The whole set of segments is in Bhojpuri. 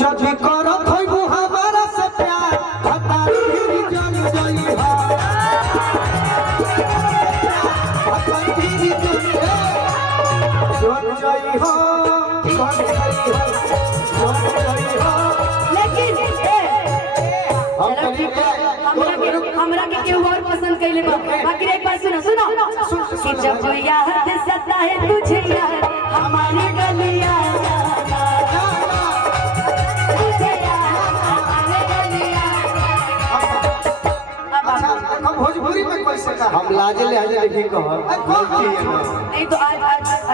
जब करो थोइबू हमारा से प्यार हतार फिर जल जई हो हतार फिर जल जई हो लेकिन हमरा के केहू और पसंद कैले बा बाकी एक बार सुनो कि जब याद सताए तुझे यार हमारी गलियां भोजपुरी में कैसे का हम लाजे लहजे नहीं कह नहीं तो आज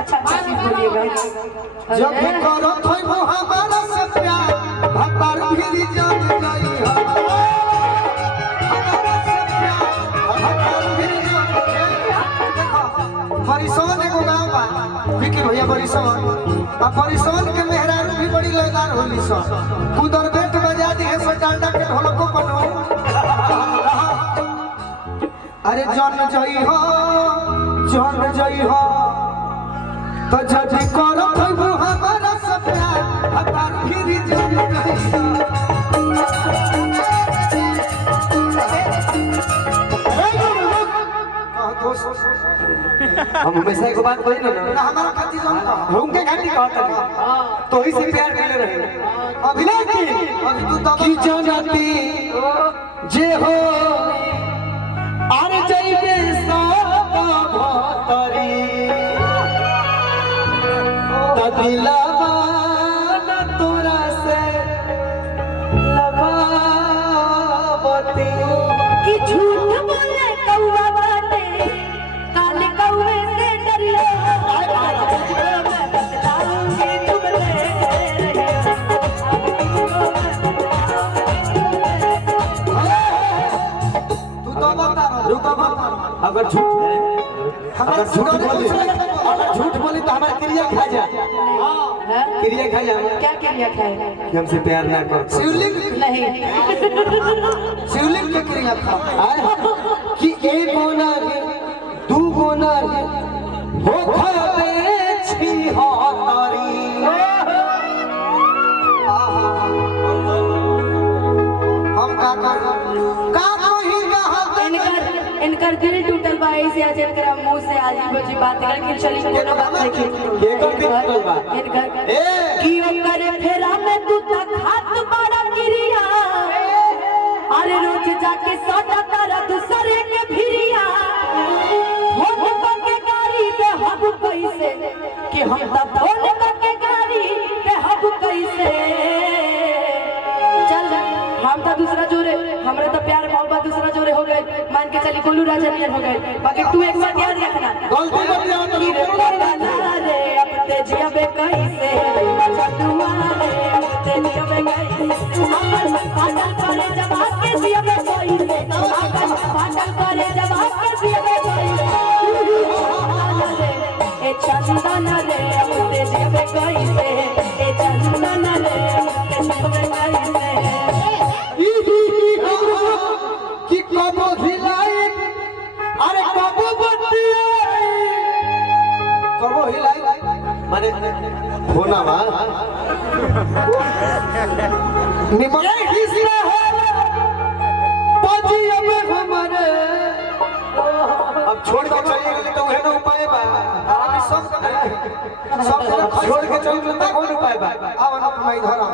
अच्छा चीज बोलिएगा जब करो थोइबू हमारा से प्यार हतार फिर जल जई हो हमारा से प्यार हतार फिर जल देखो परिसोन एगो गांव बा विकी भैया परिसोन आ परिसोन के मेहरारू भी बड़ी लयदार होली सो कुदर बेट बजा दी है सो डांडा के ढोलको बनो अरे जन जई हो तो जब करो थइबू हमारा से प्यार हतार फिर जल जई हो हम हमेशा एक बात कही ना हमारा खाती हम के घाटी कहता तो ही से प्यार मिले रहे अभी अभी तू तो की जानती जे हो आर जइबे सात भतरी तदिलवा न तोरा से लगावती कि झूठ बोले कौवा बाटे काले कौवे से डरियो बताऊंगी तुमने तू तो बता रुको अगर झूठ बोली तो हमारा क्रिया खा जा क्रिया खा जा क्या क्रिया खाए कि हमसे प्यार ना कर शिवलिंग नहीं शिवलिंग के क्रिया खा कि एक गोना है दू गोना है हो खाते छी हो तारी हम का कोई इनकर दिल टूटल बा ऐसे आज इनकर मुंह से अजीब अजीब बात लेकिन चली कोनो बात नहीं केकर दिल टूटल बा इनकर की ओकर फेरा में तू तक हाथ बड़ा क्रिया अरे रोज जाके सटा तारा दूसरे के भिरिया फोन करके गाड़ी पे हब कैसे कि हम तब फोन करके गाड़ी पे हब कैसे चल हम तो दूसरा जोरे हमरा तो प्यार मोहब्बत दूसरा जोरे हो गए मान के चली कोलू राजा नियर हो गए बाकी तू एक बात याद रखना गलती मत याद रे अब ते जियबे कैसे चटुआ रे अब ते जियबे कैसे हमर पागल करे जवा के जियबे कैसे पागल करे जवा के जियबे कैसे ए चंदन रे अब ते जियबे कैसे ए चंदन रे अब ते जियबे कैसे कि कबो हिलाई अरे कबो बतिया कबो हिलाई माने होना बा निमन किसना है पाजी अब हमारे अब छोड़ के चले गए तो है ना उपाय बा अभी सब छोड़ के चले गए तो कौन उपाय बा अब ना तुम्हारी धरा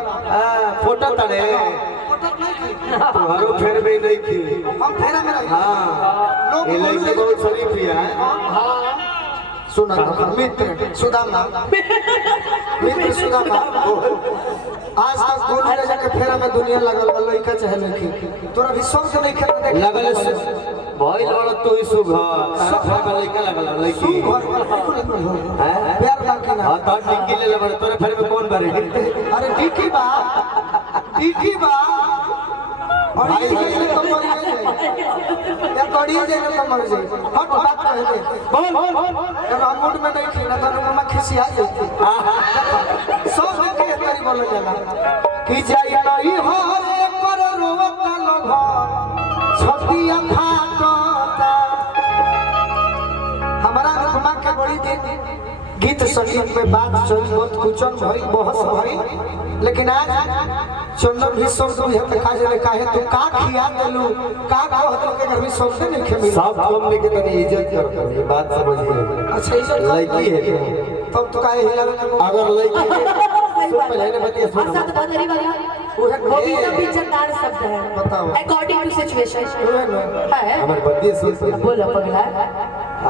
फोटो तड़े तुम्हारो फेर में नहीं की हम फेरा में रही हां लोग ये लड़के बहुत शरीफ है हां सुना मित्र सुदामा मित्र सुदामा आज तक गोलू राजा के फेरा में दुनिया लगल बा लइका चाहे लड़की तोरा विश्वास नहीं खेल देख लगल भाई लड़ तो ही सुघा फेरा में लइका लगल लड़की प्यार बाकी ना हां तो टिक्की ले ले तोरे फेर में कौन बारे अरे टिक्की बा और ये कैसे तो मर जाए या कड़ी जाए तो मर जाए हट बात कह दे बोल यार हम मूड में नहीं खेला था मैं खिसिया जाती सब के तरी बोल जाला कि जाई नहीं हो कर रोवत लोग छतिया फाटता हमारा अनुपमा के बड़ी दिन गीत संगीत में बात चली बहुत कुछ भई बहस भई लेकिन आज चंदन भी सब बुझत काहे काहे तू का खिया देलू का कहत के घर में सबसे नहीं खेमी सब कम लेके तनी इज्जत करता ये बात समझिए। अच्छा इज्जत लड़की है तब तो काहे हिलावे के अगर लड़की सुन पहले ने बतिया सुन असत बदरी वाला वो भी सब इज्जतदार शब्द है बताओ अकॉर्डिंग टू सिचुएशन है हमारे बतिया सुन बोलो पगला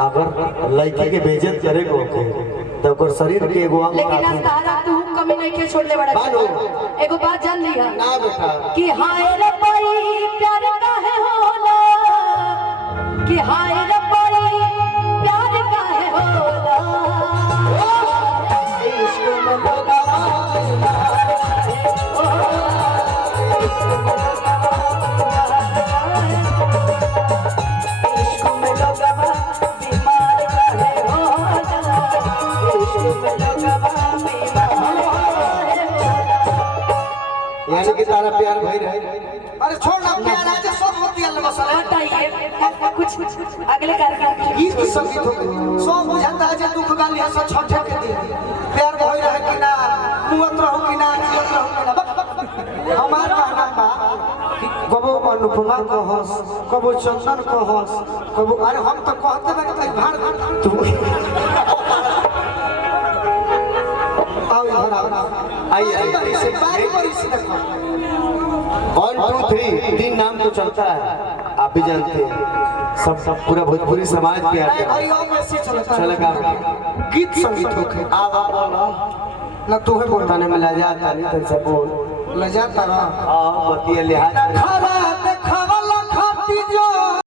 अगर लड़की के बेइज्जत करे को तो ओकर शरीर के एगो अंग लेकिन आज तारा तू कमी नहीं के छोड़ले बड़ा बानो। एगो बात जान लिया ना बेटा कि हाय रे पाई प्यार काहे होला कि हाय रे पाई प्यार काहे होला इश्क में लगा इश्क में लगा बीमार काहे होला इश्क में लगा बीमार यानी कि तारा प्यार भई रहे। अरे छोड़ ना प्यार आज सब होती है मसाला बताइए कुछ अगले कार्यक्रम गीत की संगीत हो गई सब बुझाता है जे दुख गाली हंस छठे के दिन प्यार भई रहे कि ना मुअत रहू कि ना जियत रहू कि ना हमार कहना बा कि कबो अनुपमा को हंस कबो चंदन को हंस कबो अरे हम तो कहते बा कि भाड़ तू आओ इधर आओ आइए से बारी बारी से देखो 1 2 3 तीन नाम तो चलता है आप भी जानते हैं सब पूरा भोजपुरी समाज पे आते नहीं हैं भाई और वैसे चलता है चलेगा गीत संगीत होके आवा बोलो ना तू है बोलता तने में ले जाता नहीं तो सब बोल ले जाता रहा बतिया लिहाज खरा